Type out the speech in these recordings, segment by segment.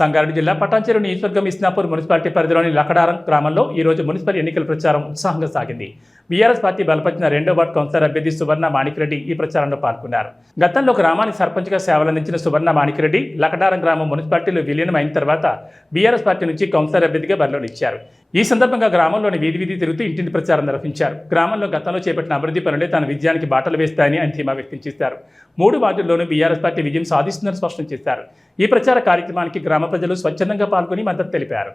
సంగారెడ్డి జిల్లా పటాన్చెరు నియోజకవర్గం ఇస్నాపూర్ మున్సిపాలిటీ పరిధిలోని లకడారం గ్రామంలో ఈ రోజు మున్సిపల్ ఎన్నికల ప్రచారం ఉత్సాహంగా సాగింది. బీఆర్ఎస్ పార్టీ బలపరిచిన 2వ వార్డు కౌన్సిలర్ అభ్యర్థి సువర్ణ మాణిక్రెడ్డి ఈ ప్రచారంలో పాల్గొన్నారు. గతంలో గ్రామానికి సర్పంచ్గా సేవలందించిన సువర్ణ మాణిక్రెడ్డి లకడారం గ్రామం మున్సిపాలిటీలో విలీనం అయిన తర్వాత బీఆర్ఎస్ పార్టీ నుంచి కౌన్సిలర్ అభ్యర్థిగా బరిలో నిలిచారు. ఈ సందర్భంగా గ్రామంలోని వీధి తిరుగుతూ ఇంటింటి ప్రచారం నిర్వహించారు. గ్రామంలో గతంలో చేపట్టిన అభివృద్ధి పనులే తన విజయానికి బాటలు వేస్తాయని ఆయన ధీమా వ్యక్తం చేశారు. 3 వార్డుల్లోనూ బీఆర్ఎస్ పార్టీ విజయం సాధిస్తుందని స్పష్టం చేశారు. ఈ ప్రచార కార్యక్రమానికి గ్రామ ప్రజలు స్వచ్ఛందంగా పాల్గొని మద్దతు తెలిపారు.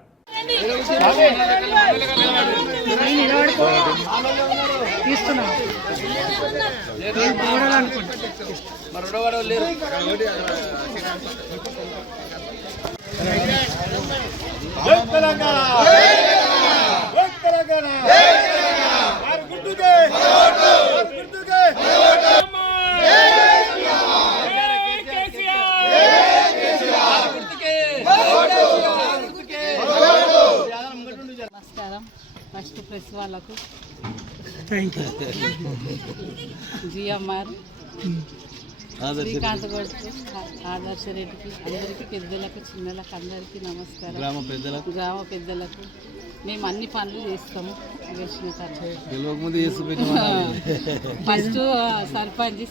నమస్కారం. ఫస్ట్ ప్రెస్ వాళ్ళకు జిఎంఆర్ శ్రీకాంత్ గౌడ్కు ఆదర్శ రెడ్డికి అందరికీ పెద్దలకు చిన్నలకు అందరికీ నమస్కారం. గ్రామ పెద్దలకు మేము అన్ని పనులు చేస్తాము. వేసిన ఫస్ట్ సర్పంచ్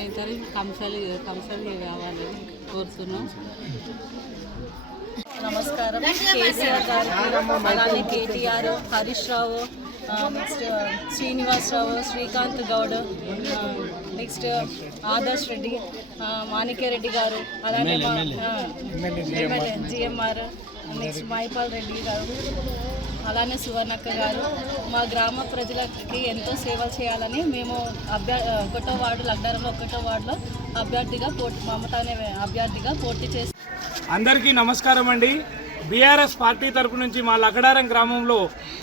అయిన తర్వాత కంసలి కావాలని కోరుతున్నాం. నమస్కారం. కేసీఆర్ గారికి, అలానే కేటీఆర్, హరీష్ రావు, నెక్స్ట్ శ్రీనివాసరావు, శ్రీకాంత్ గౌడ్, నెక్స్ట్ ఆదర్శ్ రెడ్డి, మాణిక్యరెడ్డి గారు, అలానే జిఎంఆర్, నెక్స్ట్ మైపాల్ రెడ్డి గారు, అలానే సువర్ణక్క గారు మా గ్రామ ప్రజలకి ఎంతో సేవలు చేయాలని మేము 1వ వార్డు లగ్డారంలో 1వ వార్డులో మమత అనే అభ్యర్థిగా పోటీ చేసి. అందరికీ నమస్కారం అండి. బీఆర్ఎస్ పార్టీ తరపు నుంచి మా లకడారం గ్రామంలో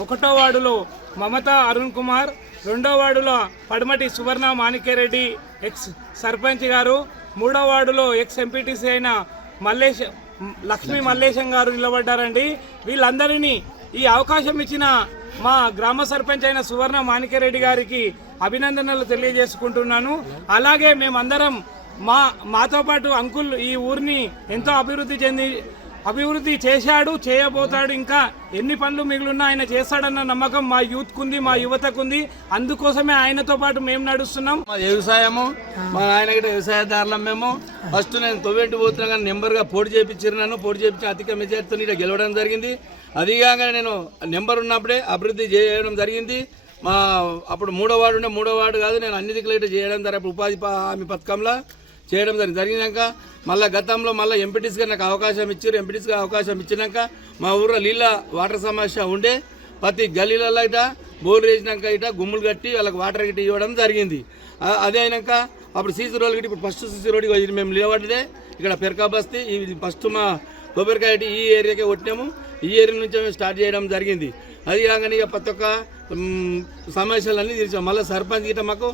1వ వార్డులో మమత అరుణ్ కుమార్, 2వ వార్డులో పడమటి సువర్ణ మాణిక్యరెడ్డి ఎక్స్ సర్పంచ్ గారు, 3వ వార్డులో ఎక్స్ ఎంపీటీసీ అయిన లక్ష్మీ మల్లేశం గారు నిలబడ్డారండి. వీళ్ళందరినీ ఈ అవకాశం ఇచ్చిన మా గ్రామ సర్పంచ్ అయిన సువర్ణ మాణిక్యరెడ్డి గారికి అభినందనలు తెలియజేసుకుంటున్నాను. అలాగే మేమందరం మాతో పాటు అంకుల్ ఈ ఊరిని ఎంతో అభివృద్ధి చేశాడు, చేయబోతాడు. ఇంకా ఎన్ని పనులు మిగిలిన్నా ఆయన చేస్తాడన్న నమ్మకం మా యూత్కుంది, మా యువతకుంది. అందుకోసమే ఆయనతో పాటు మేము నడుస్తున్నాం. మా వ్యవసాయము, మా ఆయన గిట్ట వ్యవసాయదారులం మేము. ఫస్ట్ నేను తొవ్వెంటి పోతున్నా కానీ నెంబర్గా పోటీ చేయించి అధిక మెజార్టీతో ఇక్కడ గెలవడం జరిగింది. అదిగాక నేను నెంబర్ ఉన్నప్పుడే అభివృద్ధి చేయడం జరిగింది. అప్పుడు 3వ వార్డు కాదు, నేను అన్ని దిక్కులు చేయడం జరిగింది. ఉపాధి హామీ పథకంలో చేయడం జరిగినాక మళ్ళీ గతంలో ఎంపీటీస్గా నాకు అవకాశం ఇచ్చారు. ఎంపీటీస్గా అవకాశం ఇచ్చినాక మా ఊర్లో వాటర్ సమస్య ఉండే ప్రతి గల్లీలలో ఇట బోర్లు వేసినాక ఇట గుమ్ములు కట్టి వాళ్ళకి వాటర్ గిట్టి ఇవ్వడం జరిగింది. అదే అయినాక అప్పుడు సీసీ రోడ్లు గిట్టి ఇప్పుడు ఫస్ట్ సీసీ రోడ్డు ఇది మేము నిలబడ్డదే ఇక్కడ పెరకా బస్తీ. ఇది ఫస్ట్ మా కొబ్బరికాయ ఈ ఏరియాకే కొట్టినాము. ఈ ఏరియా నుంచి మేము స్టార్ట్ చేయడం జరిగింది. అది కాగానే ఇక ప్రతి ఒక్క సమస్యలన్నీ తీర్చాం. మళ్ళీ సర్పంచ్ గిట్ట మాకు